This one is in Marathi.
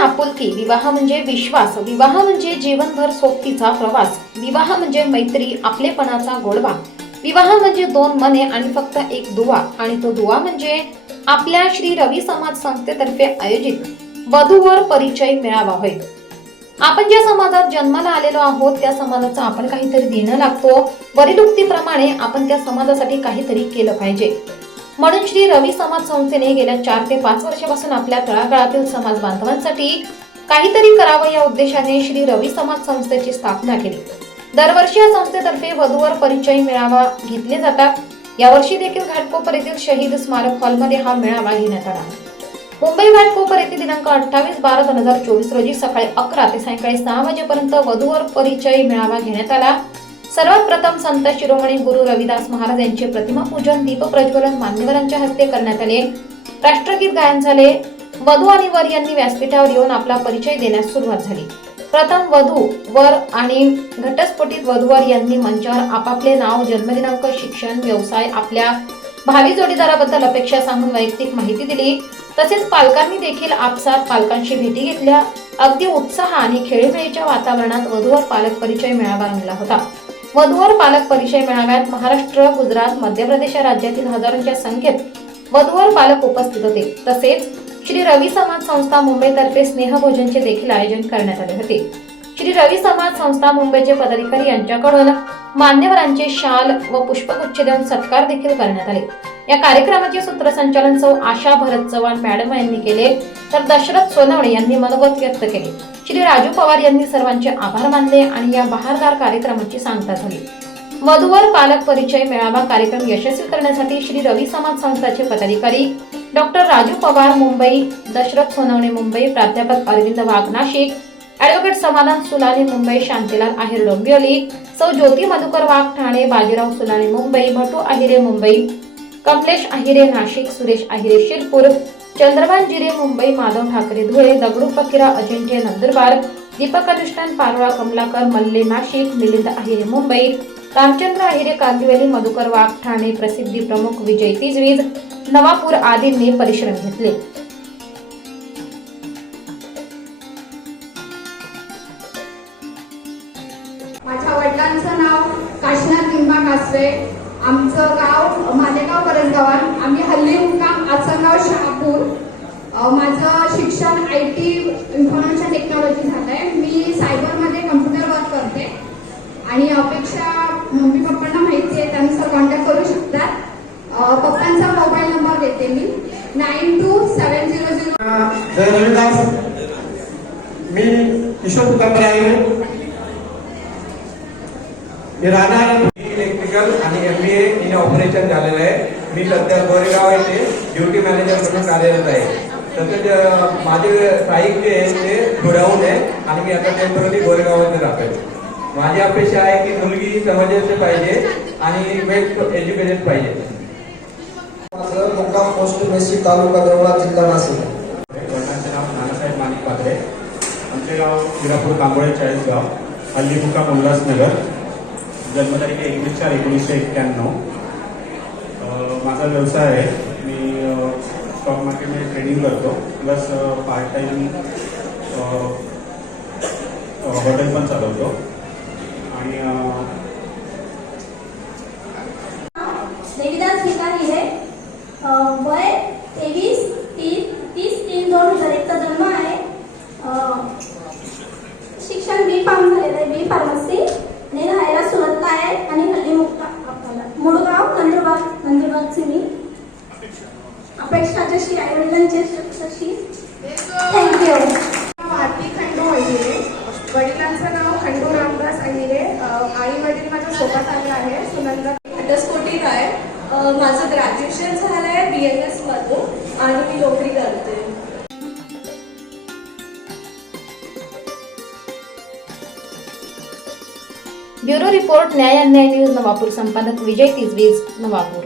आपुलकी, विवाह म्हणजे विश्वास, विवाह म्हणजे जीवनभर सोबतीचा प्रवास, विवाह म्हणजे मैत्री, आपलेपणाचा गोडवा, विवाह म्हणजे दोन मने आणि फक्त एक दुवा, आणि तो दुवा म्हणजे आपल्या श्री रवी समाज संस्थेतर्फे आयोजित वधूवर परिचय मेळावा होय. आपण ज्या समाजात जन्माला आलेलो आहोत त्या समाजाचा आपण काहीतरी देणं लागतो. वरील उक्तीप्रमाणे आपण त्या समाजासाठी काहीतरी केलं पाहिजे. म्हणून श्री रवी समाज संस्थेने गेल्या 4 ते 5 वर्षापासून आपल्या तळागाळातील समाज बांधवांसाठी काहीतरी करावं या उद्देशाने श्री रवी समाज संस्थेची स्थापना केली. दरवर्षी या संस्थेतर्फे वधूवर परिचय मेळावा घेतले जातात. यावर्षी देखील घाटकोपर येथील शहीद स्मारक हॉलमध्ये हा मेळावा घेण्यात आला. मुंबई घाटकोपर येथे दिनांक 28/12/2024 रोजी सकाळी 11 ते सायंकाळी 6 वाजेपर्यंत वधूवर परिचय मेळावा घेण्यात आला. सर्वात प्रथम संत शिरोमणी गुरु रविदास महाराज यांचे प्रतिमा पूजन, दीप प्रज्वलन मान्यवरांच्या हस्ते करण्यात आले. राष्ट्रगीत गायन झाले. वधू आणि वर यांनी व्यासपीठावर येऊन आपला परिचय देण्यास सुरुवात झाली. प्रथम वधू वर आणि घटस्फोटित वधूवर यांनी मंचावर आपापले नाव, जन्मदिनांक, शिक्षण, व्यवसाय, आपल्या भावी जोडीदाराबद्दल अपेक्षा सांगून वैयक्तिक माहिती दिली. तसेच पालकांनी देखील आपसात पालकांशी भेटी घेतल्या. अगदी उत्साह आणि खेळीमेळीच्या वातावरणात वधूवर पालक परिचय मेळावा रंगला होता. वधूवर पालक परिचय मेळाव्यात महाराष्ट्र, गुजरात, मध्य प्रदेश या राज्यातील हजारोंच्या संख्येत वधूवर पालक उपस्थित होते. तसेच श्री रवी समाज संस्था मुंबईतर्फे स्नेहभोजनचे देखील आयोजन करण्यात आले होते. श्री रवी समाज संस्था मुंबईचे पदाधिकारी यांच्याकडून मान्यवरांचे शाल व पुष्पगुच्छ देऊन सत्कार देखील करण्यात आले. या कार्यक्रमाचे सूत्रसंचालन सौ आशा भरत चव्हाण मॅडम यांनी केले, तर दशरथ सोनवणे यांनी मनोगत व्यक्त केले. श्री राजू पवार यांनी सर्वांचे आभार मानले आणि या बहारदार कार्यक्रमाची सांगता झाली. वधूवर पालक परिचय मेळावा कार्यक्रम यशस्वी करण्यासाठी श्री रवी समाज संस्थाचे पदाधिकारी डॉक्टर राजू पवार मुंबई, दशरथ सोनवणे मुंबई, प्राध्यापक अरविंद वाघ नाशिक, ॲडव्होकेट समाधान सुलाने मुंबई, शांतीलाल आहेर डोंबिवली, सौ ज्योती मधुकर वाघ ठाणे, बाजीराव सुलाने मुंबई, भटू आहिरे मुंबई, कमलेश आहिरे नाशिक, सुरेश आहिरे शिरपूर, चंद्रभान जिरे मुंबई, माधव ठाकरे धुळे, दगडू फकीरा अजिंठे नंदुरबार, दीपक अनुष्ठान पारोळा कमलाकर मल्ले नाशिक, मिलिंद आहिरे मुंबई, रामचंद्र आहिरे कांदिवली, मधुकर वाघ ठाणे, प्रसिद्धी प्रमुख विजय तिजवीज नवापूर आदींनी परिश्रम घेतले. माझ्या वडिलांचं नाव काशीनाथ लिंबा कासवे, आमचं गाव मालेगाव करंजगावान, आम्ही हल्ली मुक्काम आचरगाव शहापूर. माझं शिक्षण IT इन्फॉर्मेशन टेक्नॉलॉजी झालंय. मी सायबरमध्ये कम्प्युटर वर्क करते आणि अपेक्षा मम्मी पप्पांना माहिती आहे, त्यानुसार कॉन्टॅक्ट करू शकतात. पप्पांचा मोबाईल नंबर देते मी 927000. जय रविदास. मी किशोर कुटुंबराय, मी राहणार इलेक्ट्रिकल आणि MBA इन ऑपरेशन झालेलं आहे. मी सध्या गोरेगाव येथे ड्युटी मॅनेजर म्हणून कार्यरत आहे. तसेच माझे स्थायिक जे आहे ते धुळ्याहून आहे आणि मी आता टेम्पररी गोरेगावमध्ये राहतोय. माझी अपेक्षा आहे की मुलगी समजते पाहिजे आणि वेल एज्युकेटेड पाहिजे. माझं मुक्काम पोस्ट मेसी, तालुका देवळा, जिल्हा नाशिक. वडिलांचे नाव नानासाहेब माणिक पात्रे, आमचे गाव हिरापूर कांबळे चाळीसगाव, हल्ली मुक्काम उल्हासनगर, जन्मतारीख 21/4/1991. माझा व्यवसाय आहे. मी स्टॉक मार्केटमध्ये ट्रेडिंग करतो, प्लस पार्ट टाईम हॉटेल पण चालवतो. आणि देवीदास भिकारी आहे. वय 23/3/2001 चा जन्म आहे. शिक्षण B.Pharm झालेलं आहे, B फार्मसी. आणि राहायला सुरतला आहे आणि हल्ली मुळगाव नंदुरबारची मी. अपेक्षा जशी आई वडिलांची तशी. थँक्यू. भारती खंडू अहिरे, वडिलांचं नाव खंडू रामदास अहिरे, आई वडील माझं सोबत आले आहे. सुनंदा घटस्फोटित आहे. माझं ग्रॅज्युएशन झालं आहे BNS मधून आणि मी नोकरी करते. ब्युरो रिपोर्ट न्याय अन्याय न्यूज नवापूर. संपादक विजय तिजवीज नवापूर.